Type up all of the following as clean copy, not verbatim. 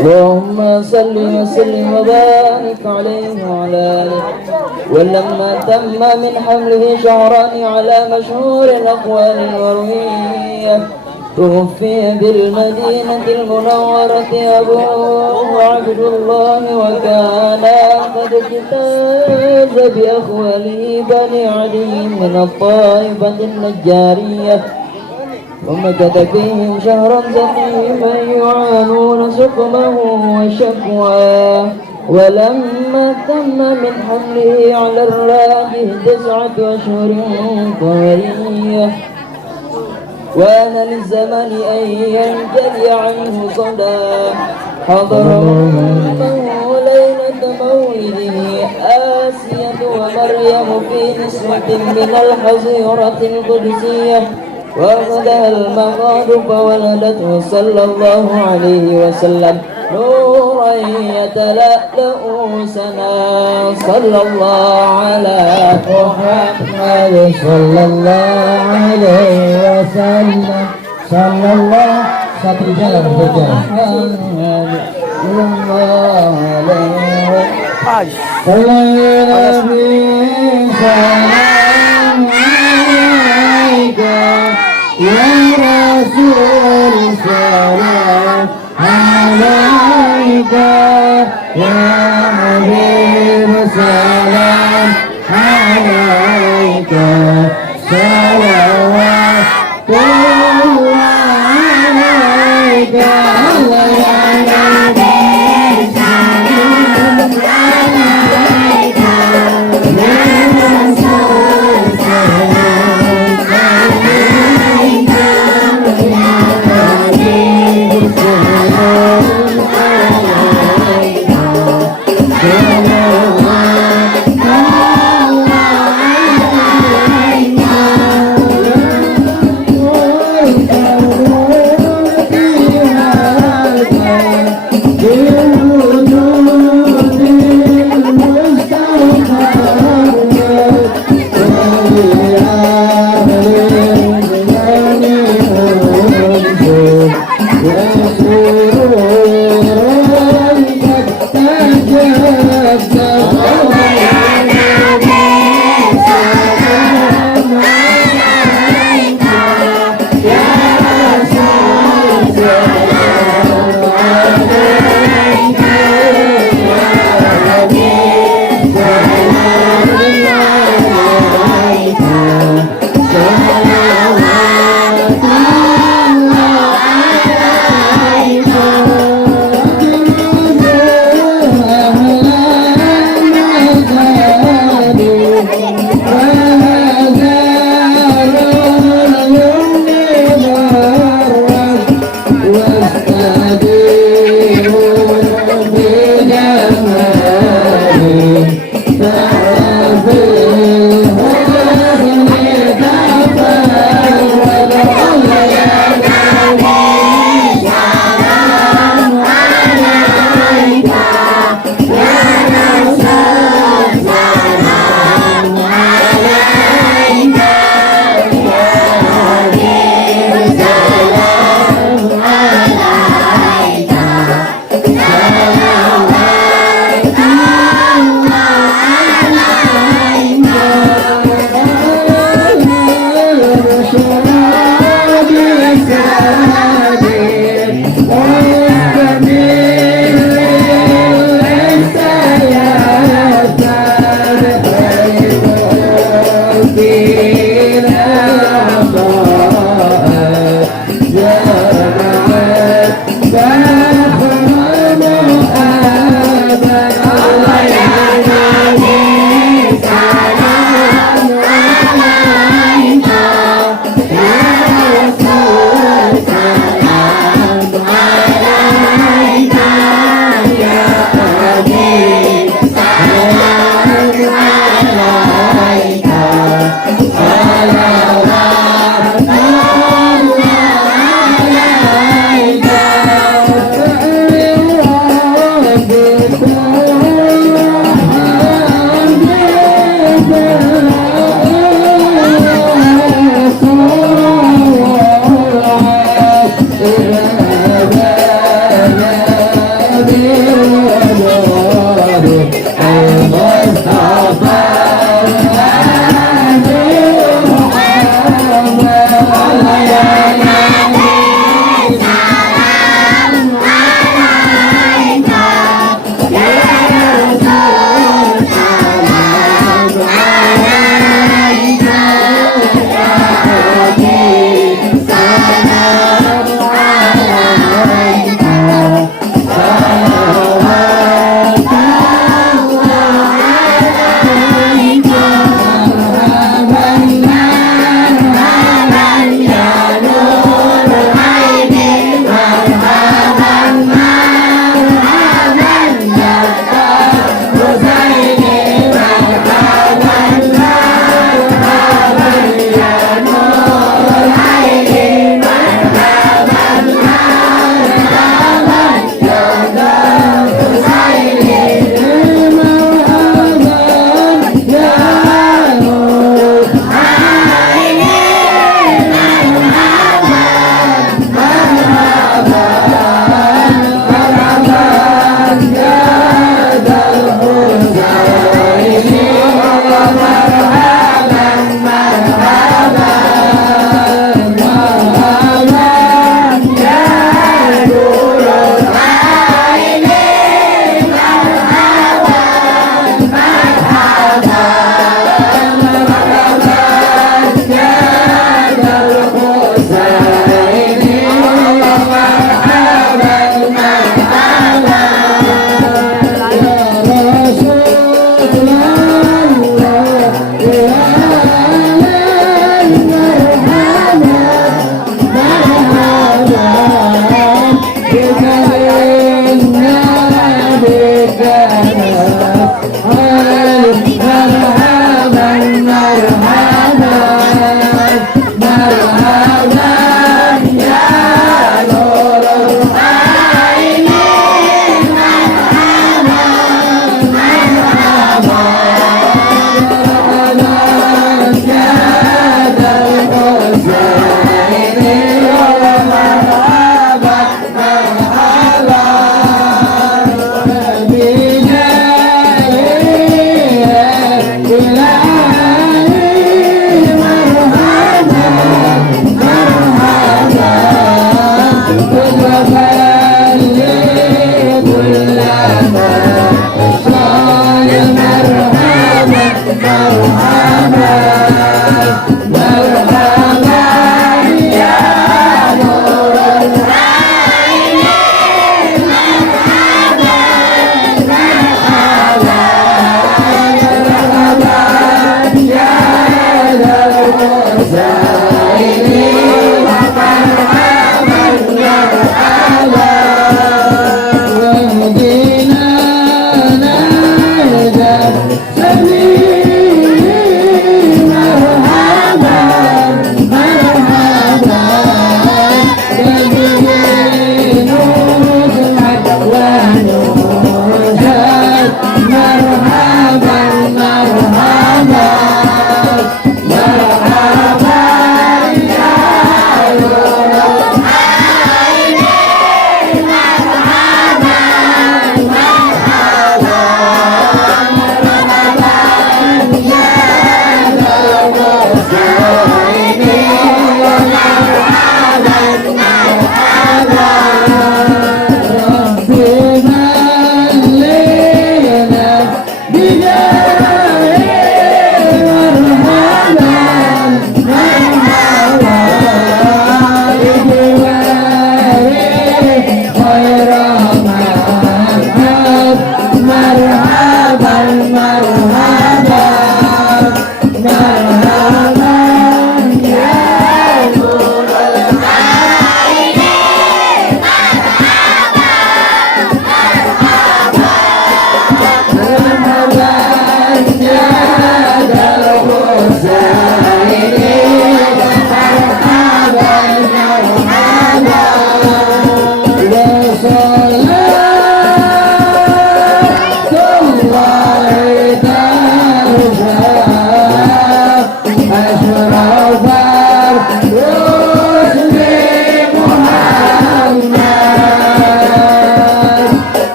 اللهم صل وسلم وبارك عليه وعلى آله. ولما تم من حمله شهران على مشهور الأقوال المروية توفي بالمدينة المنورة أبوه عبد الله، وكان قد اجتاز بأخواله بني عدي من الطائفة النجارية، ومكث فيهم شهرا زميما يعانون سقمه وشكواه. ولما تم من حمله على الراجح 9 أشهر قمرية، وآن للزمن أن ينجلي عنه صدى، حضره ليلة مولده آسية ومريم في نسوة من الحظيرة القدسية، وأخذها المغاد فولدته صلى الله عليه وسلم نورا يتلألأ سنا. صلى الله على محمد صلى الله عليه وسلم. صلى الله satu jalan saja. Ya Rasul salam alaika, ya Habib salam alaika, salawatullah alaika,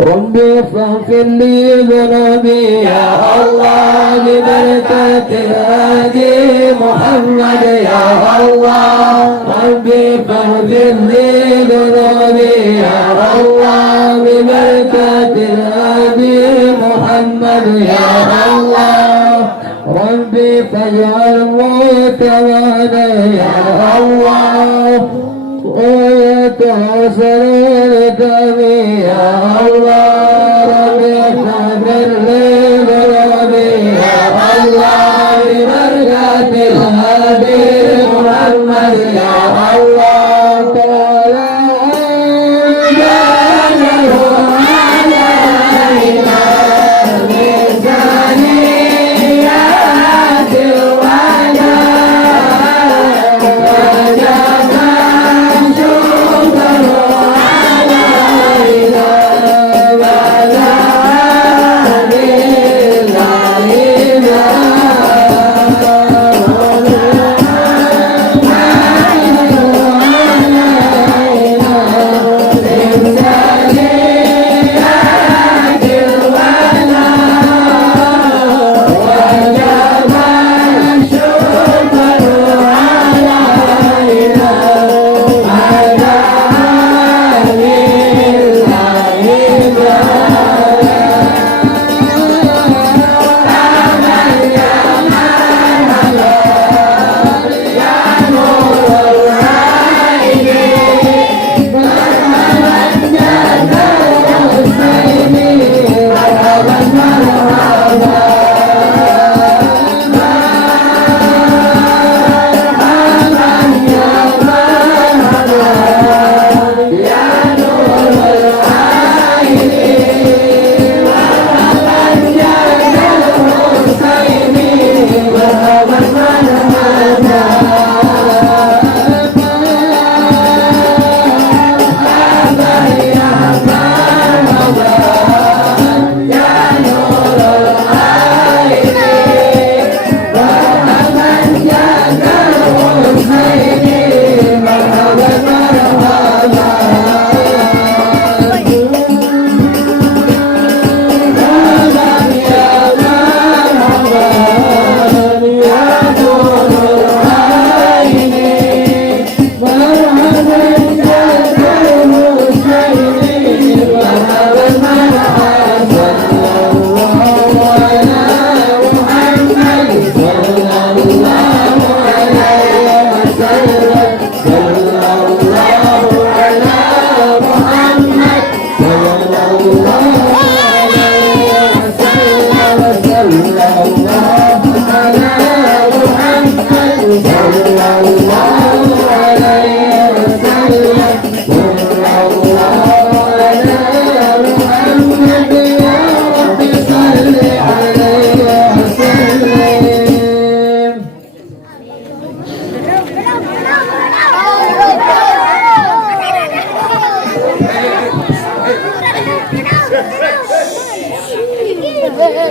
ربي فاغفر لي ذنوبي يا الله ببركة الهادي محمد يا الله. ربي فاغفر لي ذنوبي يا الله ببركة الهادي محمد يا الله. ربي فاجعل موت يا الله ويتوسل لك يا الله. ربي اغفر لي ذنوبي يا الله ببركة الهادي محمد يا الله.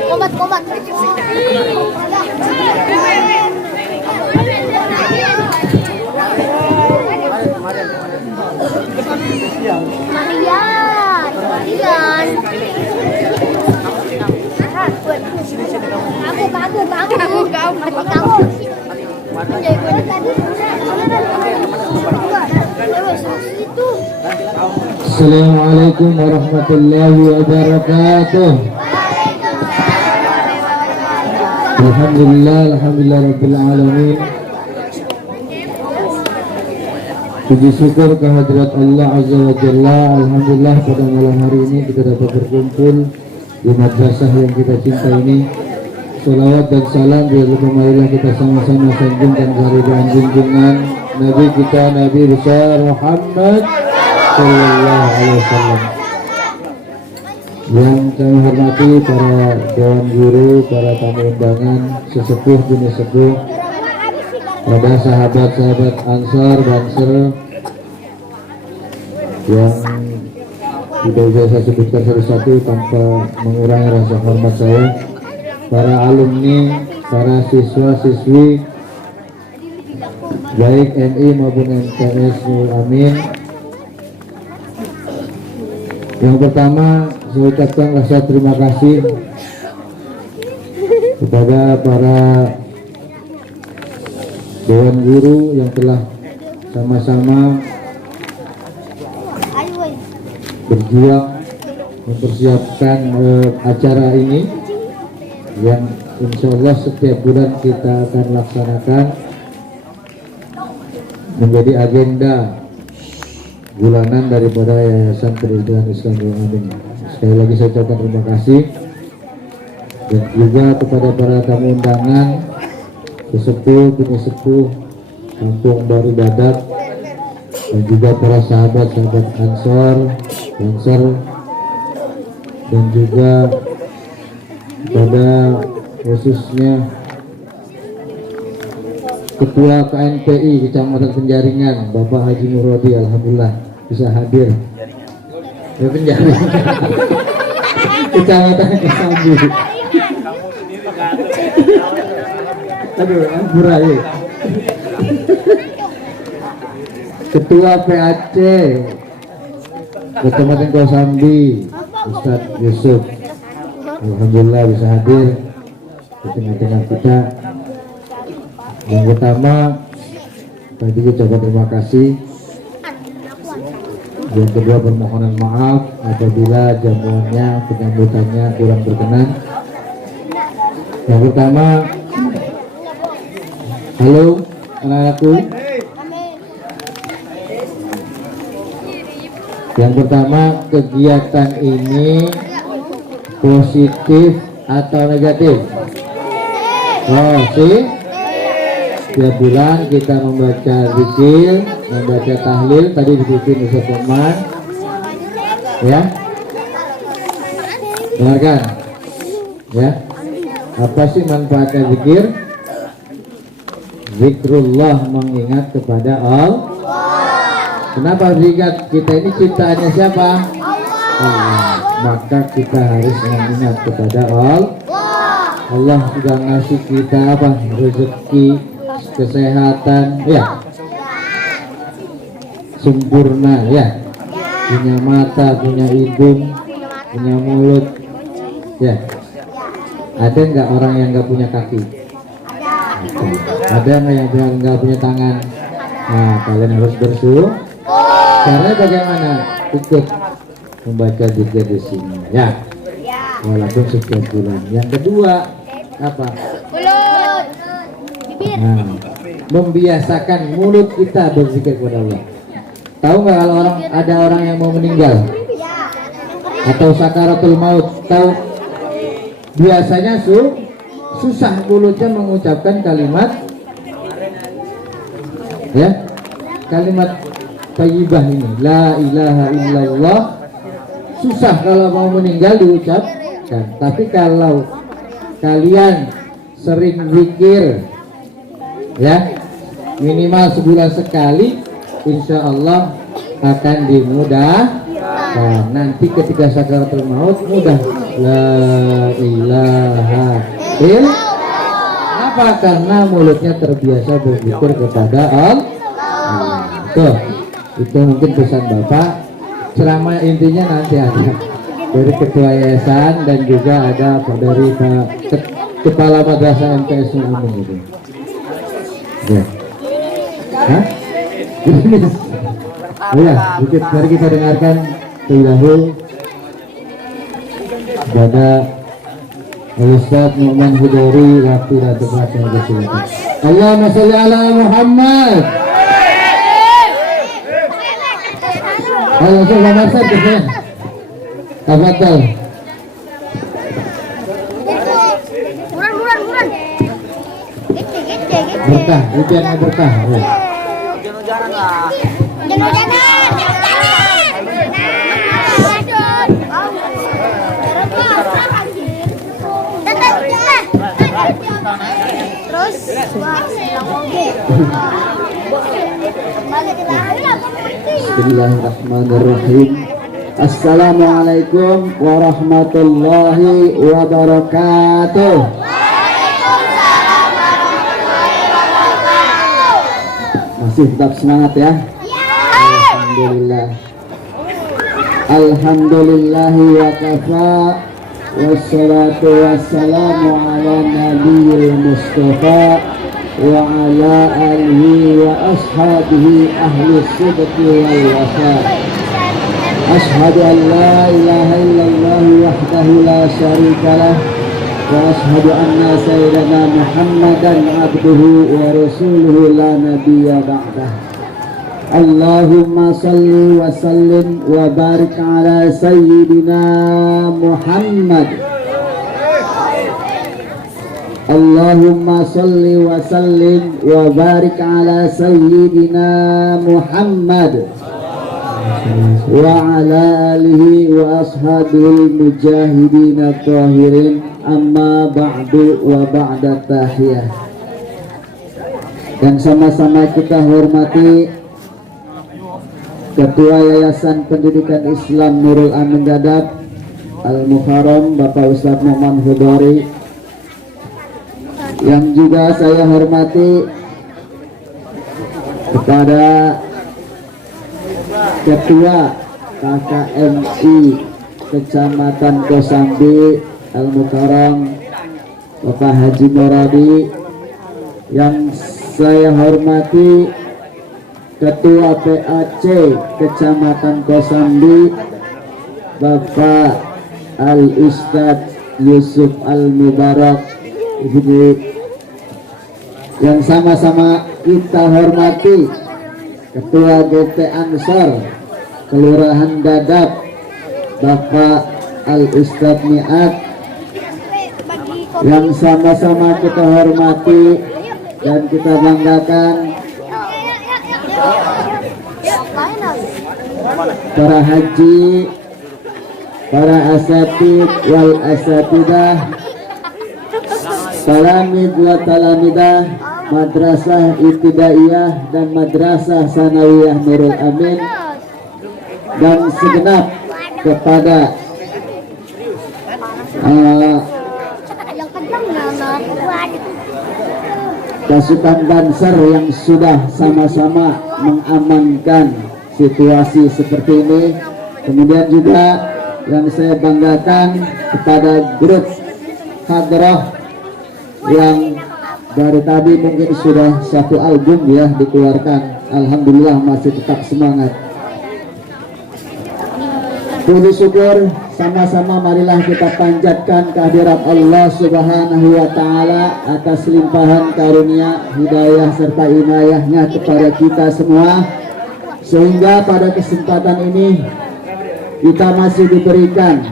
Komat. Marian. Kamu. Assalamualaikum warahmatullahi wabarakatuh. Alhamdulillah rabbil alamin. Puji syukur kehadirat Allah Azza wa Jalla. Alhamdulillah pada malam hari ini kita dapat berkumpul di madrasah yang kita cinta ini. Salawat dan salam biar marilah kita sama-sama sanjungkan keridhaan junjungan Nabi kita, Nabi besar Muhammad sallallahu alaihi wasallam. Yang kami hormati para dewan guru, para tamu undangan, sesepuh bini sepuh, pada sahabat-sahabat Ansar Banser yang tidak bisa saya sebutkan satu-satu tanpa mengurangi rasa hormat saya, para alumni, para siswa-siswi baik MI maupun MTS Nurul Amin. Yang pertama saya ucapkan rasa terima kasih kepada para dewan guru yang telah sama-sama berjuang mempersiapkan acara ini yang insya Allah setiap bulan kita akan laksanakan menjadi agenda bulanan daripada Yayasan Pendidikan Islam Nurul Amin. Sekali lagi saya ucapkan terima kasih, dan juga kepada para tamu undangan, sesepuh, penyesepuh Kampung Baru Badak, dan juga para sahabat-sahabat Ansor, Banser, dan juga pada khususnya Ketua KNPI Kecamatan Penjaringan Bapak Haji Murodi, alhamdulillah bisa hadir ya Penjaringan Kecamatan Kesambi. Aduh, ampura ya. Ketua PAC Kecamatan Kosambi Ustadz Yusuf, alhamdulillah bisa hadir di tengah-tengah kita. Yang pertama tadi ucapkan terima kasih, yang kedua permohonan maaf apabila jamuannya, penyambutannya kurang berkenan. Yang pertama, halo anak-anakku. Yang pertama, kegiatan ini positif atau negatif? Oh, sih. Setiap bulan kita membaca zikir, membaca tahlil, tadi dibikin Ustaz Firman, ya. Dengarkan, ya. Apa sih manfaatnya zikir? Zikrullah, mengingat kepada Allah. Kenapa harus diingat? Kita ini ciptaannya siapa? Allah. Maka kita harus mengingat kepada Allah. Allah sudah ngasih kita apa? Rezeki, kesehatan, ya, sempurna, ya, punya mata, punya hidung, punya mulut, ya. Ada nggak orang yang nggak punya kaki? Ada nggak yang nggak punya tangan? Nah, kalian harus bersyukur. Caranya bagaimana? Ikut membaca zikir di sini, ya, walaupun setiap bulan. Yang kedua apa? Nah, membiasakan mulut kita berzikir kepada Allah. Tahu nggak kalau ada orang yang mau meninggal atau sakaratul maut, tahu? Biasanya susah mulutnya mengucapkan kalimat, ya, kalimat thayyibah ini, la ilaha illallah. Susah kalau mau meninggal diucapkan. Tapi kalau kalian sering zikir, ya, minimal sebulan sekali, insya Allah akan dimudahkan. Nanti ketika sakaratul maut mudah La ilaha illallah. Apa? Karena mulutnya terbiasa berzikir kepada Allah. Tuh, itu mungkin pesan Bapak. Ceramah intinya nanti ada dari ketua yayasan dan juga ada dari kepala madrasah MTS Amin itu. Ya. Hah? Oh ya, mari kita dengarkan terlebih pada Ustaz Nu'man Hudori waktu dan tempat yang bersilakan. Allahumma sholli ala Muhammad. Ayo coba masak ya. Tafadhal. Buran. Gede. Berkah, hujannya berkah. Ya. Hujan-hujanan lah. Hujan-hujanan. Terus Bismillahirrahmanirrahim. Assalamualaikum warahmatullahi wabarakatuh. Masih tetap semangat ya. Alhamdulillah. Alhamdulillahi wa kafa. Wassalatu wassalamu ala nabiyil mustafa wa ala alihi wa ashabihi ahli sidqi wal wafa. Ashhadu an la ilaha illallah wahdahu la syarika lah wa ashhadu anna sayyidana Muhammadan abduhu wa rasuluhu la nabiyya ba'dah. Allahumma salli wa sallim wa barik ala sayyidina Muhammad. Allahumma salli wa sallim wa barik ala sayyidina Muhammad wa ala alihi wa ashabihil mujahidin at-tahirin, amma ba'du wa ba'da tahiyah. Yang sama-sama kita hormati Ketua Yayasan Pendidikan Islam Nurul Amin Dadap Al-Muharram Bapak Ustadz Nu'man Hudori, yang juga saya hormati kepada Ketua KKMI Kecamatan Kosambi Al-Mukarram Bapak Haji Moradi, yang saya hormati Ketua PAC Kecamatan Kosambi Bapak Al-Ustadz Yusuf Al-Mubarak, yang sama-sama kita hormati Ketua GT Ansor Kelurahan Dadap Bapak Al-Ustadz Niat, yang sama-sama kita hormati dan kita banggakan para haji, para asatid wal asatidah, talamid wa talamidah Madrasah Ibtidaiyah dan Madrasah Sanawiyah Nurul Amin, dan segenap kepada pasukan Banser yang sudah sama-sama mengamankan situasi seperti ini. Kemudian juga yang saya banggakan kepada grup Hadrah yang dari tadi mungkin sudah satu album ya dikeluarkan. Alhamdulillah masih tetap semangat. Puji syukur sama-sama marilah kita panjatkan kehadirat Allah Subhanahu wa taala atas limpahan karunia, hidayah serta inayahnya kepada kita semua, sehingga pada kesempatan ini kita masih diberikan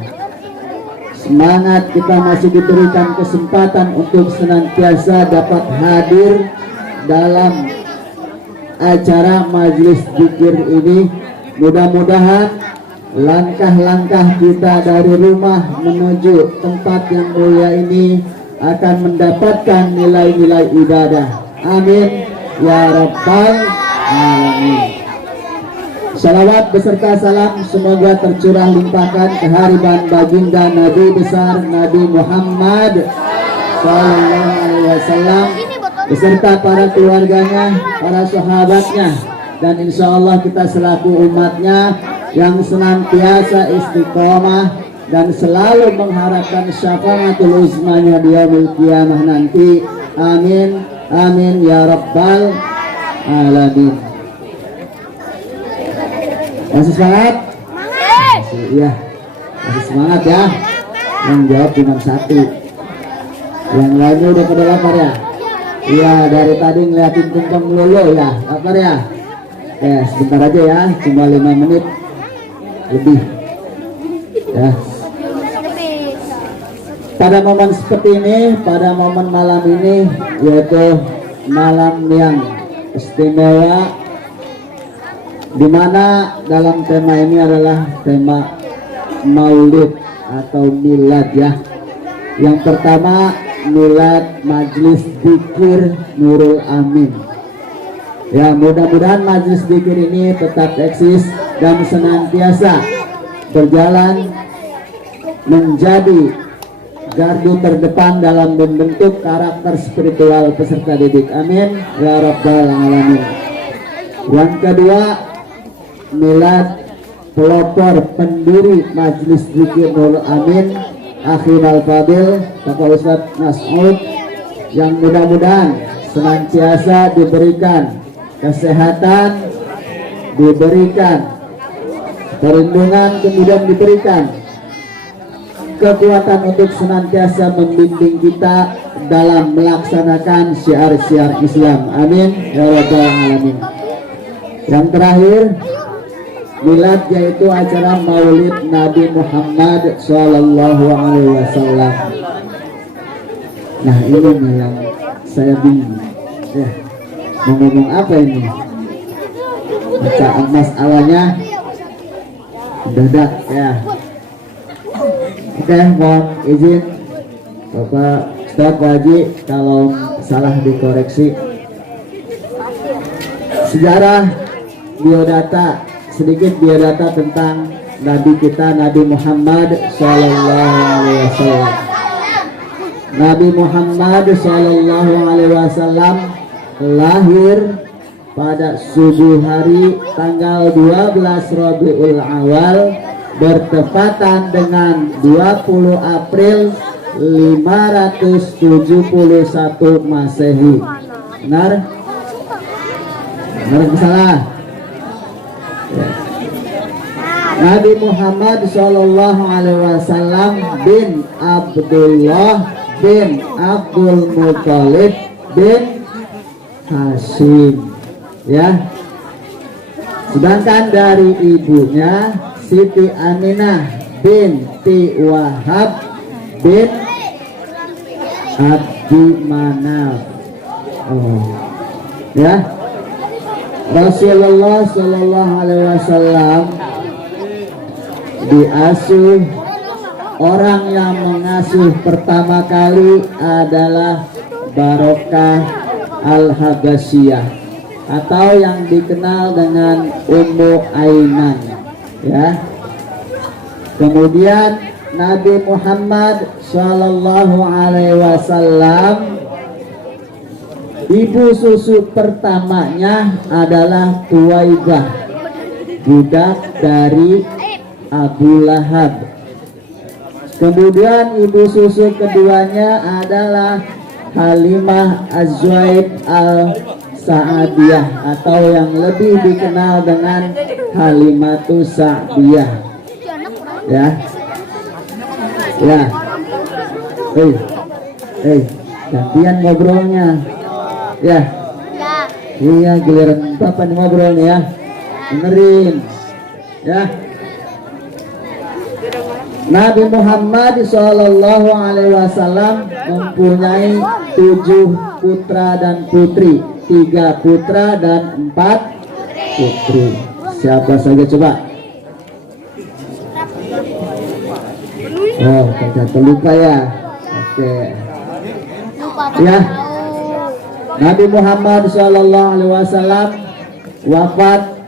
semangat, kita masih diberikan kesempatan untuk senantiasa dapat hadir dalam acara majelis zikir ini. Mudah-mudahan langkah-langkah kita dari rumah menuju tempat yang mulia ini akan mendapatkan nilai-nilai ibadah. Amin ya rabbal alamin. Salawat beserta salam semoga tercurah limpahkan kehadiran baginda Nabi besar Nabi Muhammad Sallallahu Alaihi Wasallam beserta para keluarganya, para sahabatnya, dan insya Allah kita selaku umatnya yang senantiasa istiqomah dan selalu mengharapkan syafaatul uzmanya di yaumil qiyamah nanti. Amin amin ya rabbal alamin. Masih semangat? Iya, masih semangat ya. Yang jawab cuma satu, yang lainnya udah pada lapar ya. Iya, dari tadi ngeliatin tumpeng melulu ya, lapar ya. Sebentar aja ya, cuma 5 menit lebih ya. Pada momen seperti ini, pada momen malam ini, yaitu malam yang istimewa, dimana dalam tema ini adalah tema maulid atau milad ya. Yang pertama, milad Majelis Dzikir Nurul Amin ya. Mudah-mudahan majelis dzikir ini tetap eksis dan senantiasa berjalan menjadi gardu terdepan dalam membentuk karakter spiritual peserta didik. Amin ya rabbal alamin. Yang kedua, milad pelopor pendiri Majelis Dzikir Nurul Amin, Akhil Al-Fadil Bapak Ustadz Mas'ud, yang mudah-mudahan senantiasa diberikan kesehatan, diberikan perlindungan, kemudian diberikan kekuatan untuk senantiasa membimbing kita dalam melaksanakan syiar-syiar Islam. Amin ya rabbal alamin. Yang terakhir, milad yaitu acara maulid Nabi Muhammad Sallallahu Alaihi Wasallam. Nah ini nih yang saya bingung ya, mau ngomong apa ini? Bacaan masalahnya dadak ya. Oke, mohon izin Bapak Ustadz Haji kalau salah dikoreksi. Sejarah biodata, sedikit biodata tentang Nabi kita Nabi Muhammad Sallallahu Alaihi Wasallam. Nabi Muhammad Sallallahu Alaihi Wasallam lahir pada subuh hari tanggal 12 Rabiul Awal bertepatan dengan 20 April 571 Masehi. Benar? Benar salah? Ya. Nabi Muhammad Shallallahu Alaihi Wasallam bin Abdullah bin Abdul Muthalib bin Hashim, ya. Sedangkan dari ibunya Siti Aminah binti Wahab bin Abdi Manaf. Ya, Rasulullah Shallallahu Alaihi Wasallam diasuh, orang yang mengasuh pertama kali adalah Barokah Al-Habasyah atau yang dikenal dengan Ummu Aiman, ya. Kemudian Nabi Muhammad Shallallahu Alaihi Wasallam, ibu susu pertamanya adalah Tuwaibah, budak dari Abu Lahab. Kemudian ibu susu keduanya adalah Halimah Az-Zuaid Al-Sa'adiyah atau yang lebih dikenal dengan Halimatus Sa'diyah, ya. Ya. Gantian ngobrolnya. Ya. Iya, giliran Bapak nih ngobrol nih ya. Dengerin. Ya. Nabi Muhammad Shallallahu Alaihi Wasallam mempunyai 7 putra dan putri, 3 putra dan 4 putri. Siapa saja coba? Oh, ternyata lupa ya. Oke. Ya. Nabi Muhammad Shallallahu Alaihi Wasallam wafat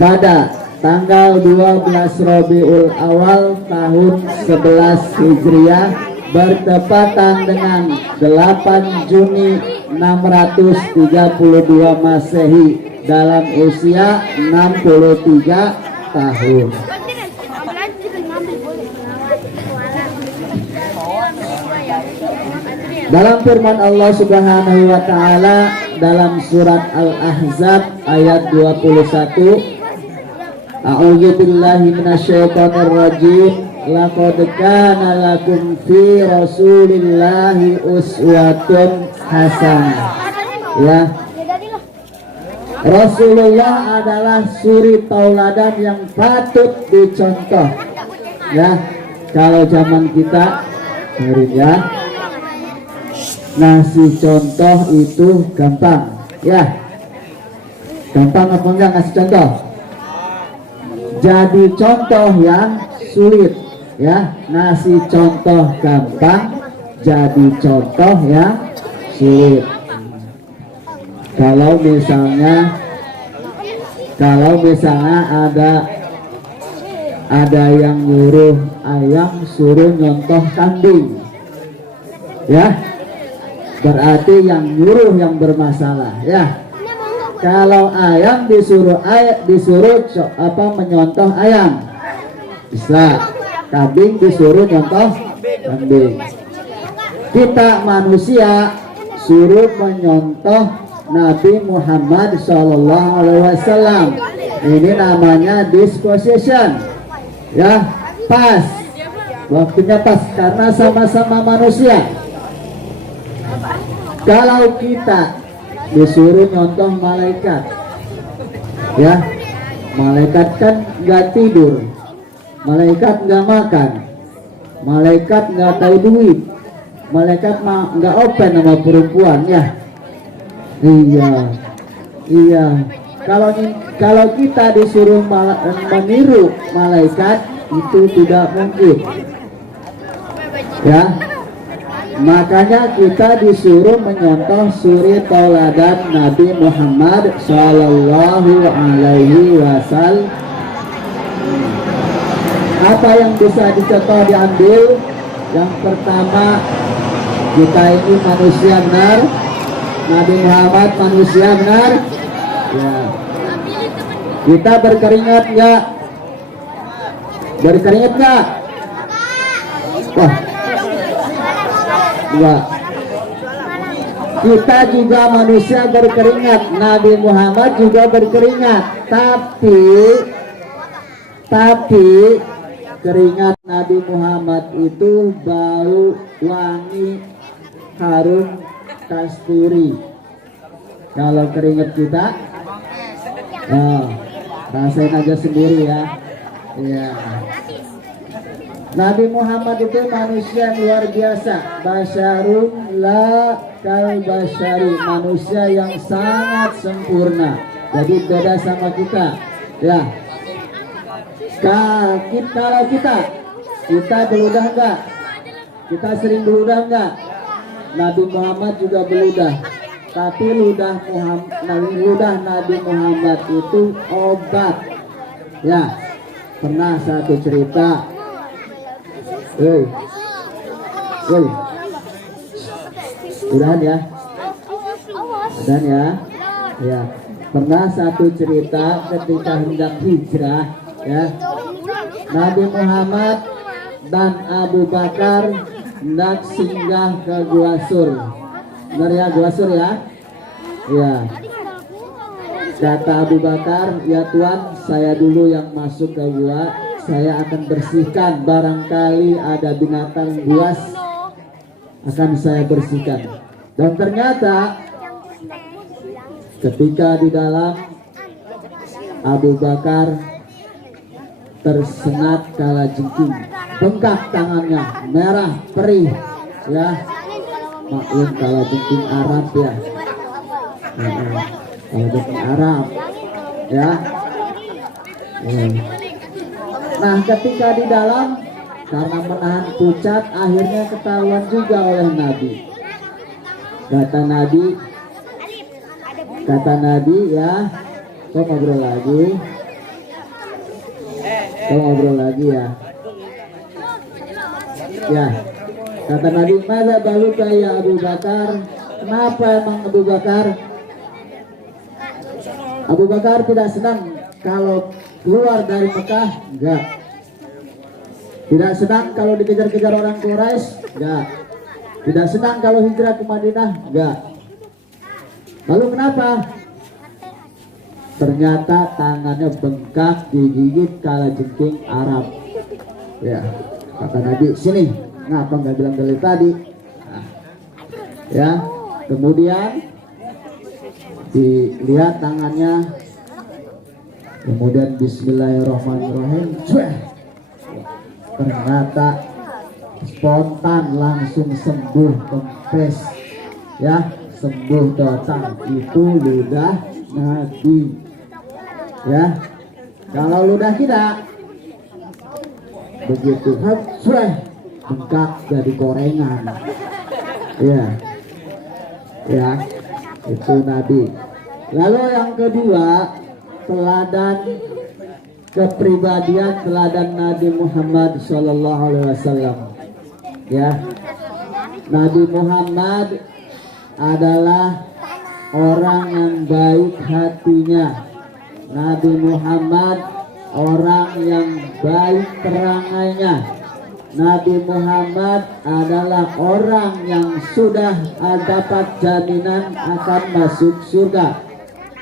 pada tanggal 12 Rabiul Awal tahun 11 Hijriah bertepatan dengan 8 Juni 632 Masehi dalam usia 63 tahun. Dalam firman Allah Subhanahu wa taala dalam surat Al-Ahzab ayat 21, A'udzu billahi minasyaitonir rajim. Laqad kana lakum fi Rasulillahi uswatun hasanah. Ya. Rasulullah adalah suri tauladan yang patut dicontoh. Ya. Kalau zaman kita ya, ngasih contoh itu gampang. Ya. Gampang apa enggak ngasih contoh? Jadi contoh yang sulit. Ya, ngasih contoh gampang, jadi contoh yang sulit. Kalau misalnya ada yang nyuruh ayam suruh nyontoh kambing, ya berarti yang nyuruh yang bermasalah. Ya, kalau ayam disuruh menyontoh ayam bisa, kambing disuruh nyontoh kambing. Kita manusia suruh menyontoh Nabi Muhammad SAW. Ini namanya disposition. Ya, pas, waktunya pas karena sama-sama manusia. Kalau kita disuruh nyontoh malaikat, ya, malaikat kan nggak tidur, malaikat nggak makan, malaikat nggak tahu duit, malaikat nggak open sama perempuan, ya. Iya. Kalau kita disuruh meniru malaikat itu tidak mungkin. Ya. Makanya kita disuruh menyontoh suri tauladan Nabi Muhammad Sallallahu Alaihi Wasallam. Apa yang bisa dicontoh diambil? Yang pertama, kita ini manusia benar, Nabi Muhammad manusia benar. Ya. Kita berkeringat nggak? Berkeringat nggak? Wah. Enggak. Kita juga manusia berkeringat, Nabi Muhammad juga berkeringat, tapi keringat Nabi Muhammad itu bau wangi harum kasturi. Kalau keringat kita, rasain aja sendiri ya. Ya. Nabi Muhammad itu manusia yang luar biasa, basyarun la kal basyari, manusia yang sangat sempurna. Jadi beda sama kita. Ya. Kalau kita beludah enggak? Kita sering beludah enggak? Nabi Muhammad juga beludah. Tapi ludah Nabi Muhammad itu obat. Ya. Pernah satu cerita. Udahan ya. Ya. Pernah satu cerita ketika hendak hijrah, ya. Nabi Muhammad dan Abu Bakar hendak singgah ke Gua Sur. Benar ya, Gua Sur ya? Ya. Kata Abu Bakar, ya Tuan, saya dulu yang masuk ke gua. Saya akan bersihkan, barangkali ada binatang buas, akan saya bersihkan. Dan ternyata ketika di dalam, Abu Bakar tersengat kalajengking, bengkak tangannya, merah perih, ya. Maklum kalajengking Arab ya, kalajengking Arab, ya. Nah, ketika di dalam, karena menahan pucat, akhirnya ketahuan juga oleh Nabi. Kata Nabi, ya, Kok ngobrol lagi? Kok ngobrol lagi ya? Ya, kata Nabi, "Mada baluka ya Abu Bakar?" Kenapa emang Abu Bakar? Abu Bakar tidak senang kalau keluar dari Mekah, enggak. Tidak senang kalau dikejar-kejar orang Quraisy, enggak. Tidak senang kalau hijrah ke Madinah, enggak. Lalu kenapa? Ternyata tangannya bengkak digigit kalajengking Arab. Ya, kata Nabi, sini, ngapa nggak bilang dari tadi? Nah, ya, kemudian dilihat tangannya, kemudian Bismillahirrahmanirrahim, ternyata spontan langsung sembuh kempes, ya, sembuh total. Itu ludah Nabi, ya. Kalau ludah kita begitu bengkak jadi gorengan, ya, ya, itu Nabi. Lalu yang kedua, teladan kepribadian teladan Nabi Muhammad Shallallahu Alaihi Wasallam, ya. Nabi Muhammad adalah orang yang baik hatinya. Nabi Muhammad orang yang baik perangainya. Nabi Muhammad adalah orang yang sudah dapat jaminan akan masuk surga.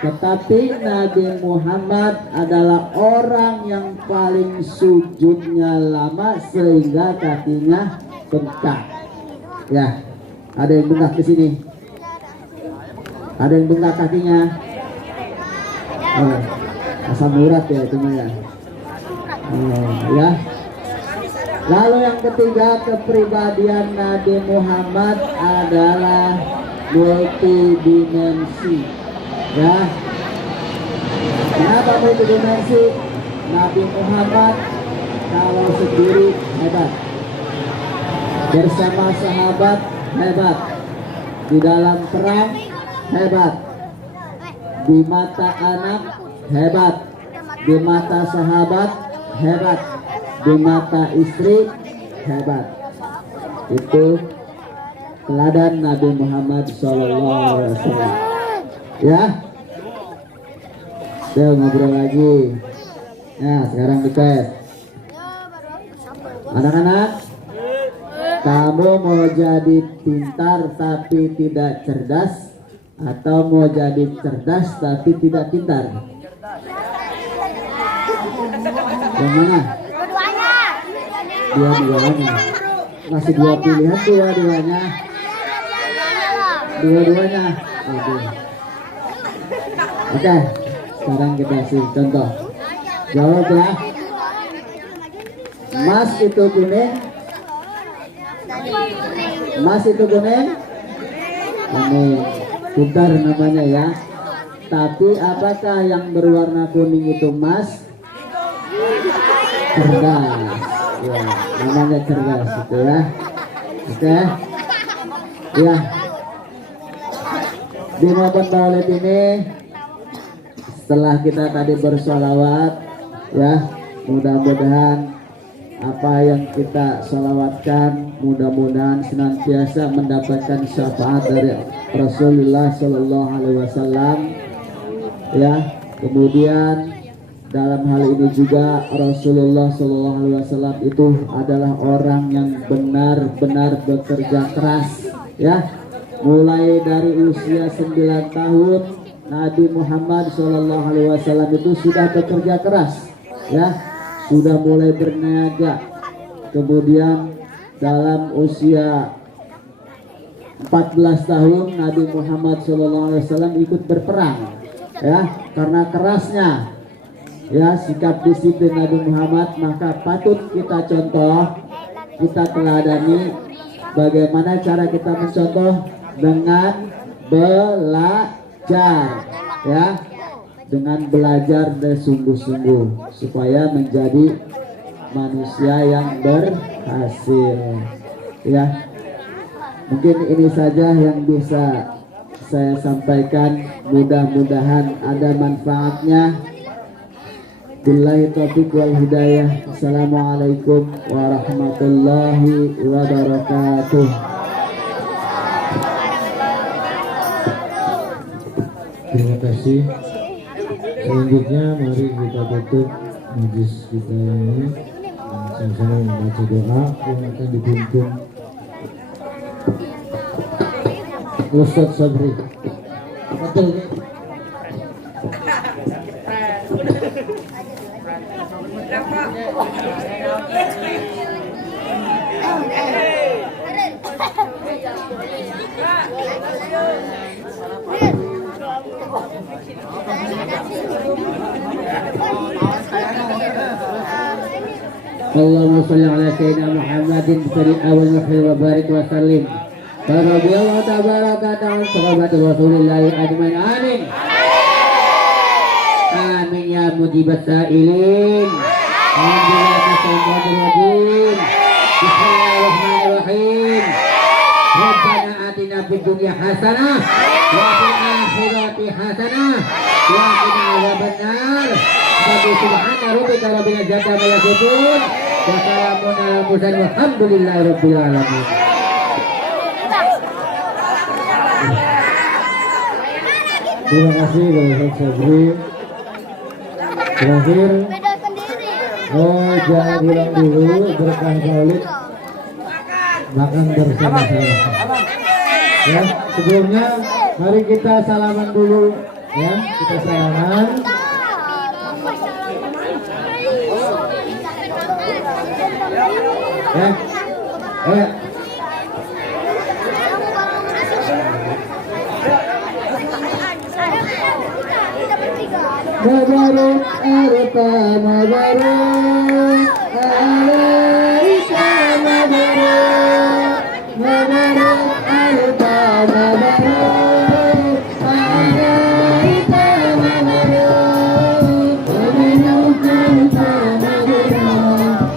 Tetapi Nabi Muhammad adalah orang yang paling sujudnya lama sehingga kakinya bengkak. Ya, ada yang bengkak di sini. Ada yang bengkak kakinya. Oh, asam urat ya itu ya. Oh, ya. Lalu yang ketiga, kepribadian Nabi Muhammad adalah multidimensi. Ya. Kenapa multidimensi? Nabi Muhammad kalau sendiri hebat, bersama sahabat hebat, di dalam perang hebat, di mata anak hebat, di mata sahabat hebat, di mata istri hebat. Itu teladan Nabi Muhammad SAW. Ya, saya ngobrol lagi. Ya, sekarang dites. Anak-anak, kamu mau jadi pintar tapi tidak cerdas, atau mau jadi cerdas tapi tidak pintar? Yang mana? Dua-duanya. Dua-duanya. Masih dua pilihan, dua-duanya. Dua-duanya. Oke, sekarang kita kasih contoh. Jawab ya. Mas itu kuning. Mas itu kuning. Kuning. Pintar namanya ya. Tapi apakah yang berwarna kuning itu mas? Cerdas. Ya, namanya cerdas itu ya. Oke. Ya. Di momen Maulid ini, setelah kita tadi bersolawat, ya, mudah-mudahan apa yang kita solawatkan mudah-mudahan senantiasa mendapatkan syafaat dari Rasulullah Shallallahu Alaihi Wasallam, ya. Kemudian dalam hal ini juga Rasulullah Shallallahu Alaihi Wasallam itu adalah orang yang benar-benar bekerja keras, ya. Mulai dari usia 9 tahun Nabi Muhammad Shallallahu Alaihi Wasallam itu sudah bekerja keras, ya, sudah mulai berniaga. Kemudian dalam usia 14 tahun Nabi Muhammad Shallallahu Alaihi Wasallam ikut berperang, ya, karena kerasnya, ya, sikap disiplin Nabi Muhammad. Maka patut kita contoh, kita teladani. Bagaimana cara kita mencontoh? Dengan belajar, ya, dengan belajar dan sungguh-sungguh supaya menjadi manusia yang berhasil, ya. Mungkin ini saja yang bisa saya sampaikan mudah-mudahan ada manfaatnya. Billahi taufiq wal hidayah. Assalamualaikum warahmatullahi wabarakatuh. Terima kasih. Selanjutnya mari kita tutup majlis kita ini sama-sama membaca doa yang akan dipimpin Ustaz Sabri. Betul. Allahumma shalli ala sayyidina Muhammadin fil awwal wa akhir wa barik wa sallim. Radhiyallahu tabaraka ta'ala sahabat Rasulillah ajmain. Amin. Amin ya mujibas sa'ilin. Alhamdulillahirrahmanirrahim. Bismillahirrahmanirrahim. Rabbana atina fid dunya hasanah wa fil akhirati hasanah wa qina adzabannar. Subhana rabbika rabbil izzati amma yasifun wa salamun alal mursalin walhamdulillahi rabbil alamin. Terima kasih Bapak Sabri. Terakhir, Beda sendiri. oh jangan pulang dulu, berkah Maulid makan bersama-sama. Ya, sebelumnya mari kita salaman dulu, ya kita salaman. Ya, Mabaruk arta mabaruk alaika mabaruk mabaruk arta mabaruk alaika mabaruk mabaruk arta mabaruk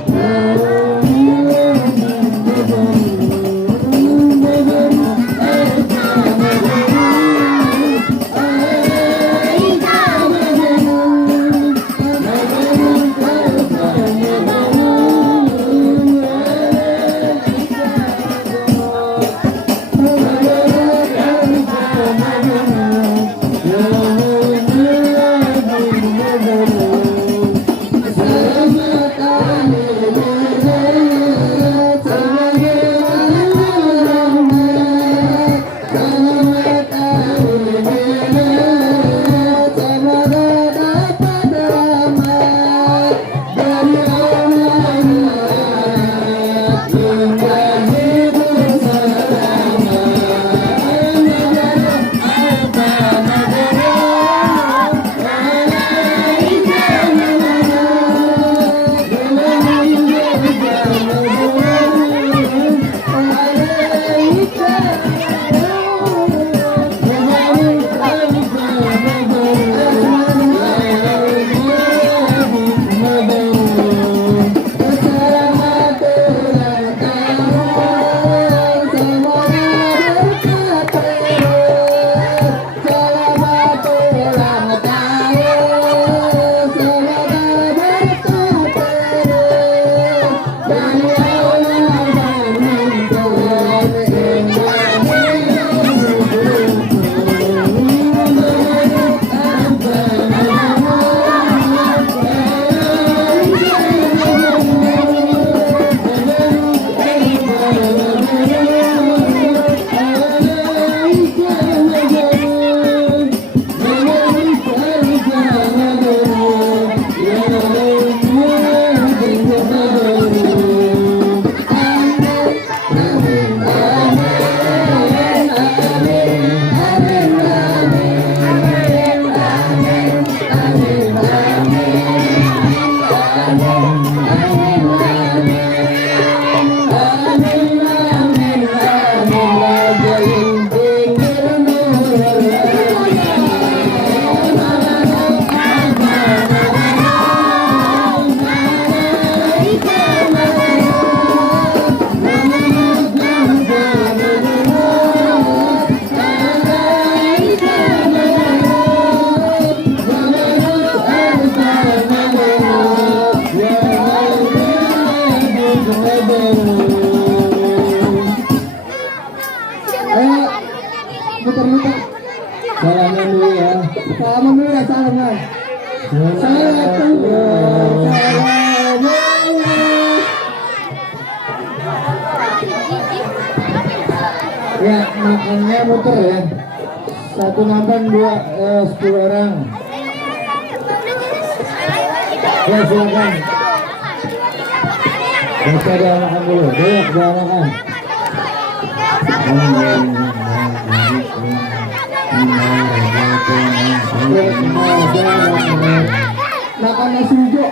Muhammad Salatullah salamullah. Ya, makannya muter ya. Satu nampan 10 orang. Ya, silakan. Bisa dia makan dulu. Dia makan. Makan nasi hijau.